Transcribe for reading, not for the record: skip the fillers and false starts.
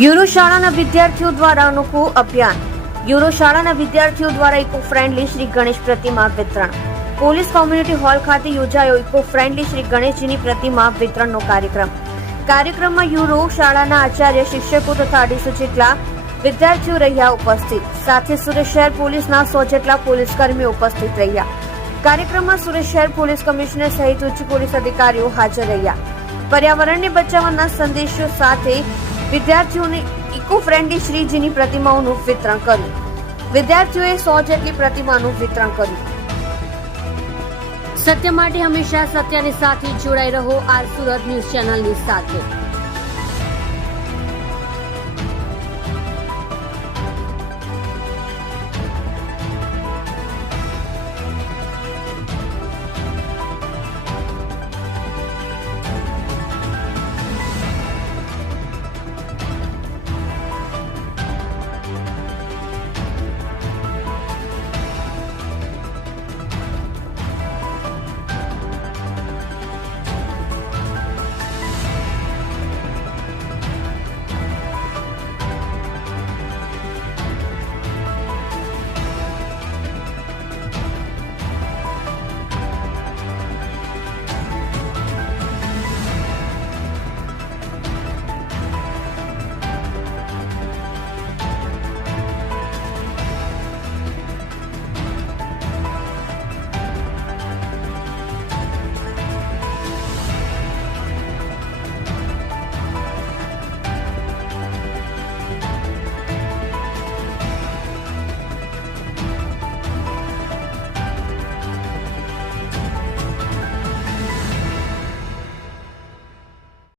Euro શાળાના વિદ્યાર્થીઓ દ્વારા અનોખું અભિયાન. યુરો શાળાના વિદ્યાર્થીઓ દ્વારા ઇકો ફ્રેન્ડલી શ્રી ગણેશ પ્રતિમા વિતરણ. પોલીસ કોમ્યુનિટી હોલ ખાતે યોજાયો ઇકો ફ્રેન્ડલી શ્રી ગણેશજીની પ્રતિમા વિતરણનો કાર્યક્રમ. કાર્યક્રમમાં યુરો શાળાના આચાર્ય, શિક્ષકો તથા 250 જેટલા વિદ્યાર્થીઓ રહ્યા ઉપસ્થિત. સાથે સુરત શહેર પોલીસના 100 જેટલા પોલીસ કર્મીઓ ઉપસ્થિત રહ્યા. કાર્યક્રમમાં સુરત શહેર પોલીસ કમિશનર સહિત ઉચ્ચ પોલીસ અધિકારીઓ હાજર રહ્યા. પર્યાવરણને બચાવવાના સંદેશો સાથે વિદ્યાર્થીઓને ઇકો ફ્રેન્ડલી શ્રીજીની પ્રતિમાઓનું વિતરણ કર્યું. વિદ્યાર્થીઓએ 100 જેટલી પ્રતિમાનું વિતરણ કર્યું. સત્ય માટે હંમેશા સત્યની સાથે જોડાઈ રહો. આર સુરત ન્યૂઝ ચેનલની સાથે.